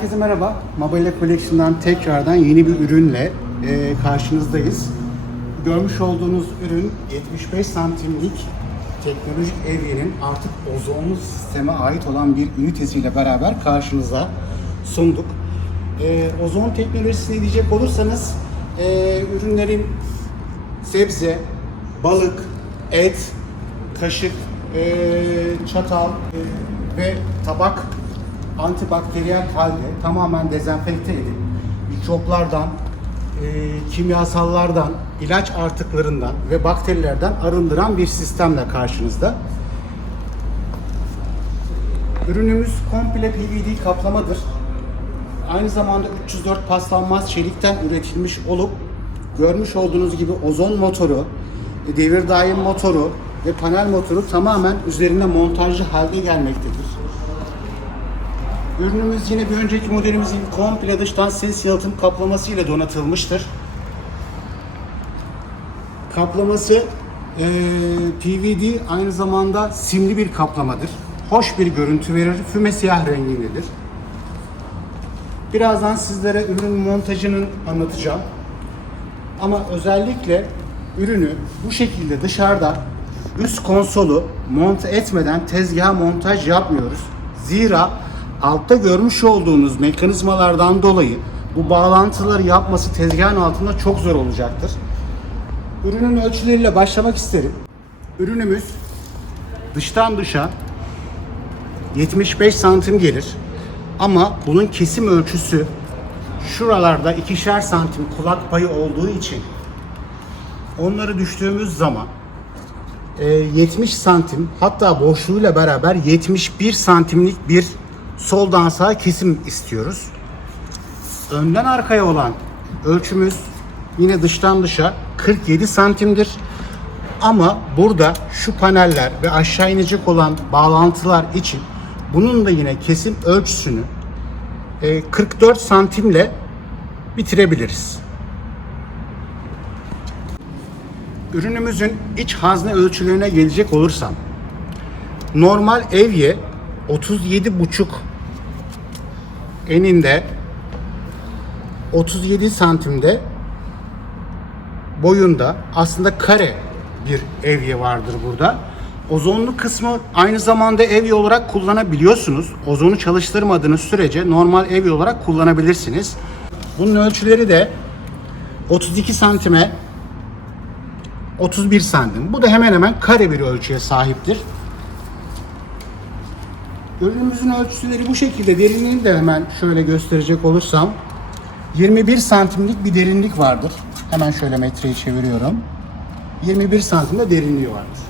Herkese merhaba. Mobile Collection'dan tekrardan yeni bir ürünle e, karşınızdayız. Görmüş olduğunuz ürün 75 santimlik teknolojik evyenin artık ozonlu sisteme ait olan bir ünitesiyle beraber karşınıza sunduk. E, ozon teknolojisini diyecek olursanız e, ürünlerin sebze, balık, et, kaşık, e, çatal e, ve tabak antibakteriyel halde tamamen dezenfekte edip mikroplardan, e, kimyasallardan, ilaç artıklarından ve bakterilerden arındıran bir sistemle karşınızda. Ürünümüz komple PVD kaplamadır. Aynı zamanda 304 paslanmaz çelikten üretilmiş olup görmüş olduğunuz gibi ozon motoru, devir daim motoru ve panel motoru tamamen üzerine montajlı halde gelmektedir. Ürünümüz yine bir önceki modelimizin komple dıştan ses yalıtım kaplaması ile donatılmıştır. Kaplaması eee, PVD aynı zamanda simli bir kaplamadır. Hoş bir görüntü verir. Füme siyah rengindedir. Birazdan sizlere ürün montajının anlatacağım. Ama özellikle ürünü bu şekilde dışarıda üst konsolu monte etmeden tezgaha montaj yapmıyoruz. Zira altta görmüş olduğunuz mekanizmalardan dolayı bu bağlantıları yapması tezgahın altında çok zor olacaktır. Ürünün ölçüleriyle başlamak isterim. Ürünümüz dıştan dışa 75 santim gelir. Ama bunun kesim ölçüsü şuralarda ikişer santim kulak payı olduğu için onları düştüğümüz zaman e, 70 santim hatta boşluğuyla beraber 71 santimlik bir soldan sağa kesim istiyoruz. Önden arkaya olan ölçümüz yine dıştan dışa 47 santimdir. Ama burada şu paneller ve aşağı inecek olan bağlantılar için bunun da yine kesim ölçüsünü e, 44 santimle bitirebiliriz. Ürünümüzün iç hazne ölçülerine gelecek olursam normal evye 37,5 eninde 37 santimde boyunda aslında kare bir evye vardır burada. Ozonlu kısmı aynı zamanda evye olarak kullanabiliyorsunuz. Ozonu çalıştırmadığınız sürece normal evye olarak kullanabilirsiniz. Bunun ölçüleri de 32 santime 31 santim. Bu da hemen hemen kare bir ölçüye sahiptir. Ürünümüzün ölçüleri bu şekilde. Derinliğini de hemen şöyle gösterecek olursam 21 santimlik bir derinlik vardır. Hemen şöyle metreyi çeviriyorum. 21 santimde derinliği vardır.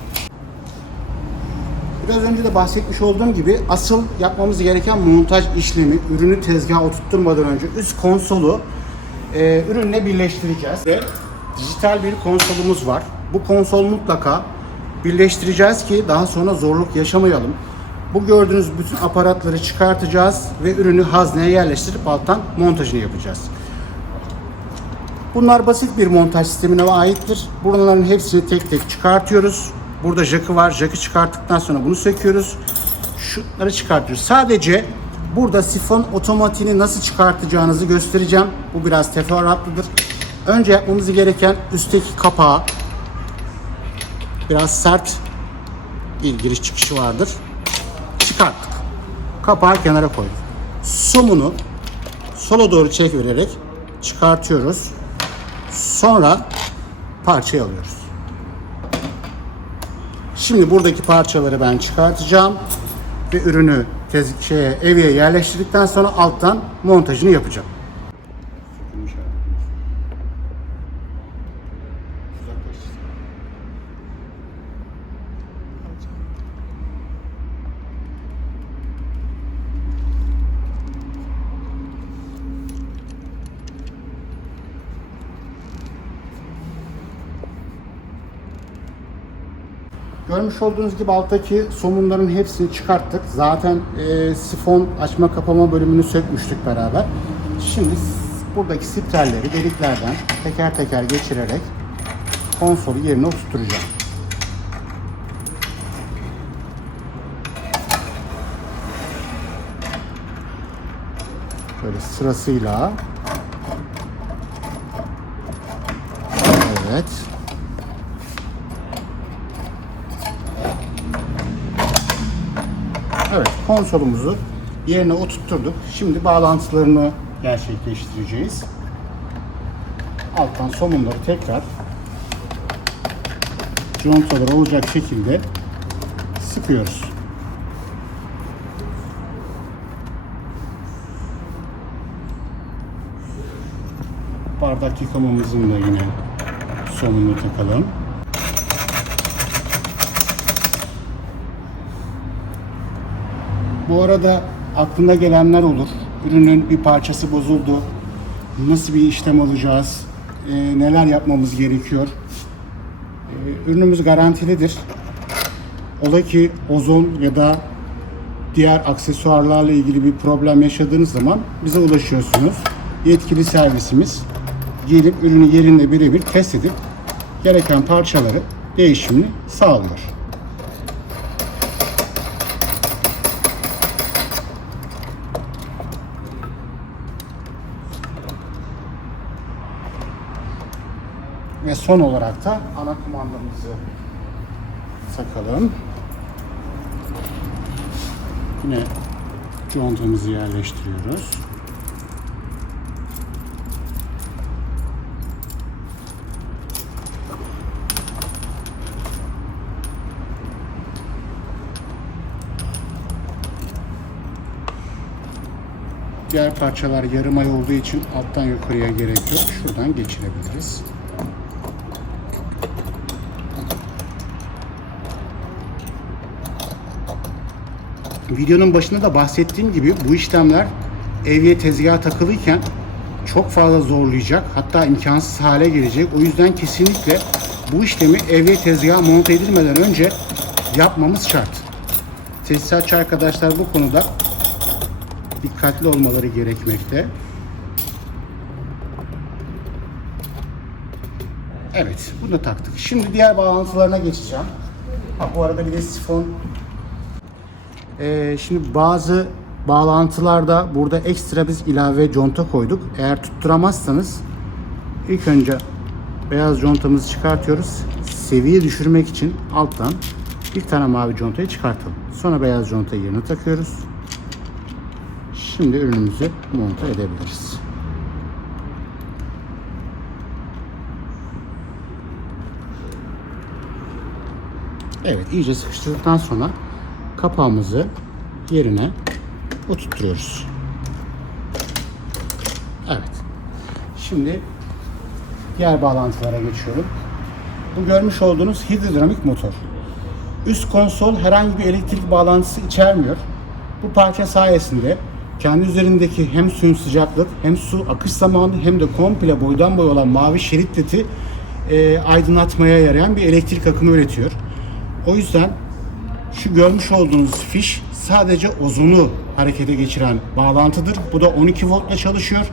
Biraz önce de bahsetmiş olduğum gibi asıl yapmamız gereken montaj işlemi ürünü tezgaha oturtturmadan önce üst konsolu e, ürünle birleştireceğiz. Ve dijital bir konsolumuz var. Bu konsol mutlaka birleştireceğiz ki daha sonra zorluk yaşamayalım. Bu gördüğünüz bütün aparatları çıkartacağız ve ürünü hazneye yerleştirip alttan montajını yapacağız. Bunlar basit bir montaj sistemine aittir. Bunların hepsini tek tek çıkartıyoruz. Burada jakı var. Jakı çıkarttıktan sonra bunu söküyoruz. Şunları çıkartıyoruz. Sadece burada sifon otomatiğini nasıl çıkartacağınızı göstereceğim. Bu biraz teferruatlıdır. Önce yapmamız gereken üstteki kapağı biraz sert bir giriş çıkışı vardır. Çıkarttık. Kapağı kenara koyduk. Somunu sola doğru çevirerek çıkartıyoruz. Sonra parçayı alıyoruz. Şimdi buradaki parçaları ben çıkartacağım ve ürünü tez şeye, evye yerleştirdikten sonra alttan montajını yapacağım. Görmüş olduğunuz gibi alttaki somunların hepsini çıkarttık. Zaten e, sifon açma kapama bölümünü sökmüştük beraber. Şimdi buradaki sipterleri deliklerden teker teker geçirerek konsolu yerine oturtacağım. Böyle sırasıyla. Evet. Evet, konsolumuzu yerine oturtturduk. Şimdi bağlantılarını gerçekleştireceğiz. Alttan somunları tekrar contalar olacak şekilde sıkıyoruz. Bardak yıkamamızın da yine sonunu takalım. Bu arada aklına gelenler olur. Ürünün bir parçası bozuldu. Nasıl bir işlem alacağız? Ee, neler yapmamız gerekiyor? Ee, ürünümüz garantilidir. Ola ki ozon ya da diğer aksesuarlarla ilgili bir problem yaşadığınız zaman bize ulaşıyorsunuz. Yetkili servisimiz gelip ürünü yerinde birebir test edip gereken parçaları değişimini sağlıyor. Ve son olarak da ana kumandamızı takalım. Yine contamızı yerleştiriyoruz. Diğer parçalar yarım ay olduğu için alttan yukarıya gerek yok. Şuradan geçirebiliriz. Videonun başında da bahsettiğim gibi bu işlemler evye tezgaha takılıyken çok fazla zorlayacak. Hatta imkansız hale gelecek. O yüzden kesinlikle bu işlemi evye tezgaha monte edilmeden önce yapmamız şart. Tesisatçı arkadaşlar bu konuda dikkatli olmaları gerekmekte. Evet, bunu da taktık. Şimdi diğer bağlantılarına geçeceğim. Ha, bu arada bir de sifon ee, şimdi bazı bağlantılarda burada ekstra biz ilave conta koyduk. Eğer tutturamazsanız ilk önce beyaz contamızı çıkartıyoruz. Seviye düşürmek için alttan bir tane mavi contayı çıkartalım. Sonra beyaz contayı yerine takıyoruz. Şimdi ürünümüzü monte edebiliriz. Evet iyice sıkıştırdıktan sonra kapağımızı yerine oturtuyoruz. Evet. Şimdi diğer bağlantılara geçiyorum. Bu görmüş olduğunuz hidrodinamik motor. Üst konsol herhangi bir elektrik bağlantısı içermiyor. Bu parça sayesinde kendi üzerindeki hem suyun sıcaklık hem su akış zamanı hem de komple boydan boy olan mavi şerit ledi e, aydınlatmaya yarayan bir elektrik akımı üretiyor. O yüzden şu görmüş olduğunuz fiş sadece ozonu harekete geçiren bağlantıdır. Bu da 12 voltla çalışıyor.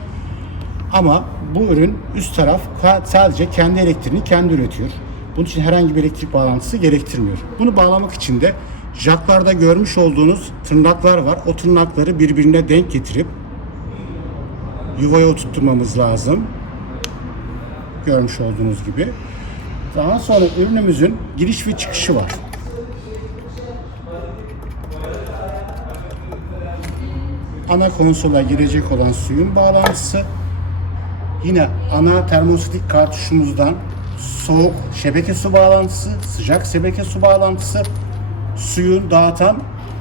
Ama bu ürün üst taraf sadece kendi elektriğini kendi üretiyor. Bunun için herhangi bir elektrik bağlantısı gerektirmiyor. Bunu bağlamak için de jaklarda görmüş olduğunuz tırnaklar var. O tırnakları birbirine denk getirip yuvaya oturtmamız lazım. Görmüş olduğunuz gibi. Daha sonra ürünümüzün giriş ve çıkışı var. Ana konsola girecek olan suyun bağlantısı. Yine ana termostatik kartuşumuzdan soğuk şebeke su bağlantısı, sıcak şebeke su bağlantısı, suyun dağıtan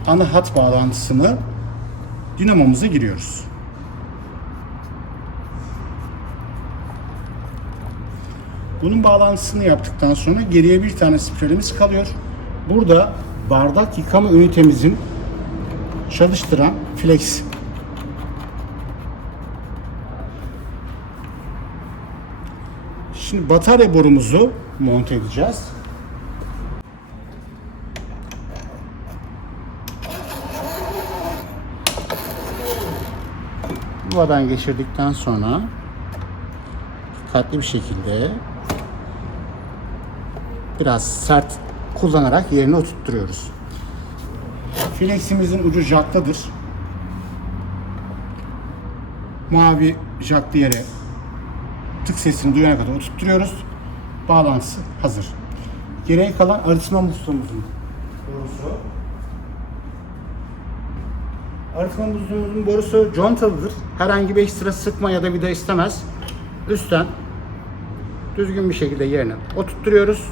ana hat bağlantısını dinamomuza giriyoruz. Bunun bağlantısını yaptıktan sonra geriye bir tane spiralimiz kalıyor. Burada bardak yıkama ünitemizin çalıştıran flex Şimdi batarya borumuzu monte edeceğiz. Yuvadan geçirdikten sonra dikkatli bir şekilde biraz sert kullanarak yerine oturtturuyoruz. Fleximizin ucu jaktadır. mavi jacklı yere tık sesini duyana kadar oturtturuyoruz. Bağlantısı hazır. Geriye kalan arıtma musluğumuzun borusu. Arıtma musluğumuzun borusu contalıdır. Herhangi bir ekstra sıkma ya da vida istemez. Üstten düzgün bir şekilde yerine oturtturuyoruz.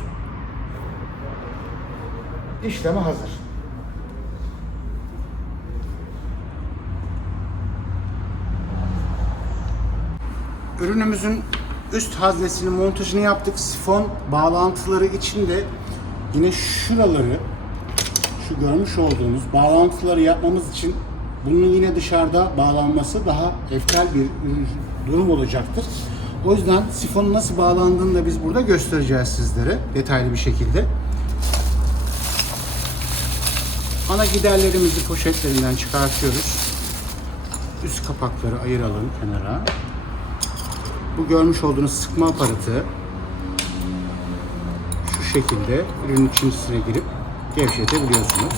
İşleme hazır. Ürünümüzün üst haznesinin montajını yaptık. Sifon bağlantıları içinde yine şuraları şu görmüş olduğunuz bağlantıları yapmamız için bunun yine dışarıda bağlanması daha eftal bir durum olacaktır. O yüzden sifonun nasıl bağlandığını da biz burada göstereceğiz sizlere detaylı bir şekilde. Ana giderlerimizi poşetlerinden çıkartıyoruz. Üst kapakları ayıralım kenara. Bu görmüş olduğunuz sıkma aparatı şu şekilde ürünün içine girip gevşetebiliyorsunuz.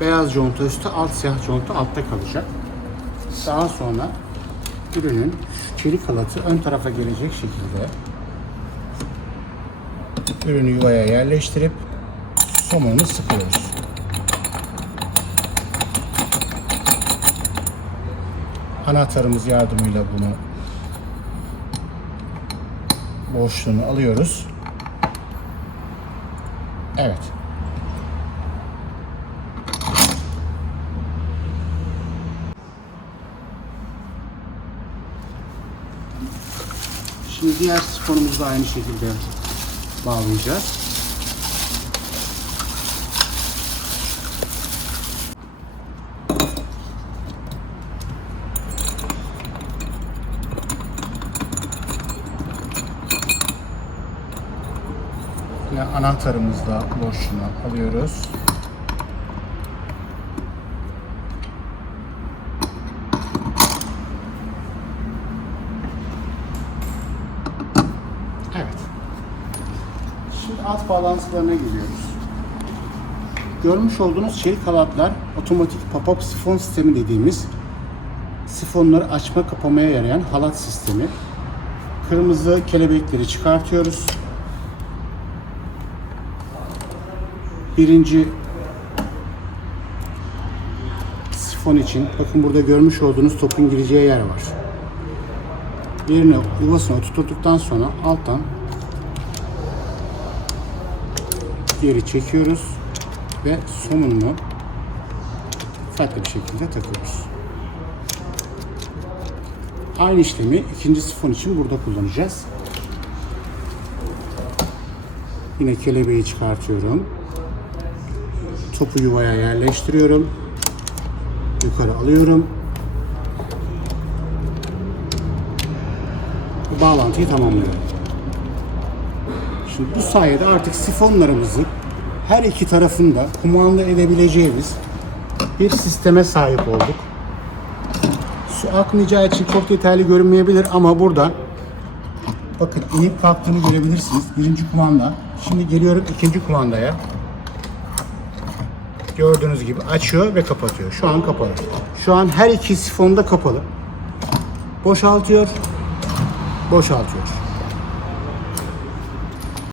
Beyaz conta üstte, alt siyah conta altta kalacak. Daha sonra ürünün çelik halatı ön tarafa gelecek şekilde ürünü yuvaya yerleştirip somonunu sıkıyoruz. Anahtarımız yardımıyla bunu boşluğunu alıyoruz. Evet. Şimdi diğer sifonumuzu da aynı şekilde bağlayacağız. Yine anahtarımızla boşluğunu alıyoruz. Evet. Şimdi alt bağlantılarına geliyoruz. Görmüş olduğunuz çelik halatlar otomatik pop-up sifon sistemi dediğimiz sifonları açma kapamaya yarayan halat sistemi. Kırmızı kelebekleri çıkartıyoruz. Birinci sifon için bakın burada görmüş olduğunuz topun gireceği yer var. Yerine yuvasına oturttuktan sonra alttan geri çekiyoruz ve somununu dikkatli bir şekilde takıyoruz. Aynı işlemi ikinci sifon için burada kullanacağız. Yine kelebeği çıkartıyorum. Topu yuvaya yerleştiriyorum. Yukarı alıyorum. Bağlantıyı tamamlıyorum. Şimdi bu sayede artık sifonlarımızı her iki tarafında kumanda edebileceğimiz bir sisteme sahip olduk. Su akmayacağı için çok yeterli görünmeyebilir ama burada bakın inip kalktığını görebilirsiniz. Birinci kumanda. Şimdi geliyorum ikinci kumandaya. Gördüğünüz gibi açıyor ve kapatıyor. Şu an kapalı. Şu an her iki sifon kapalı. Boşaltıyor. Boşaltıyor.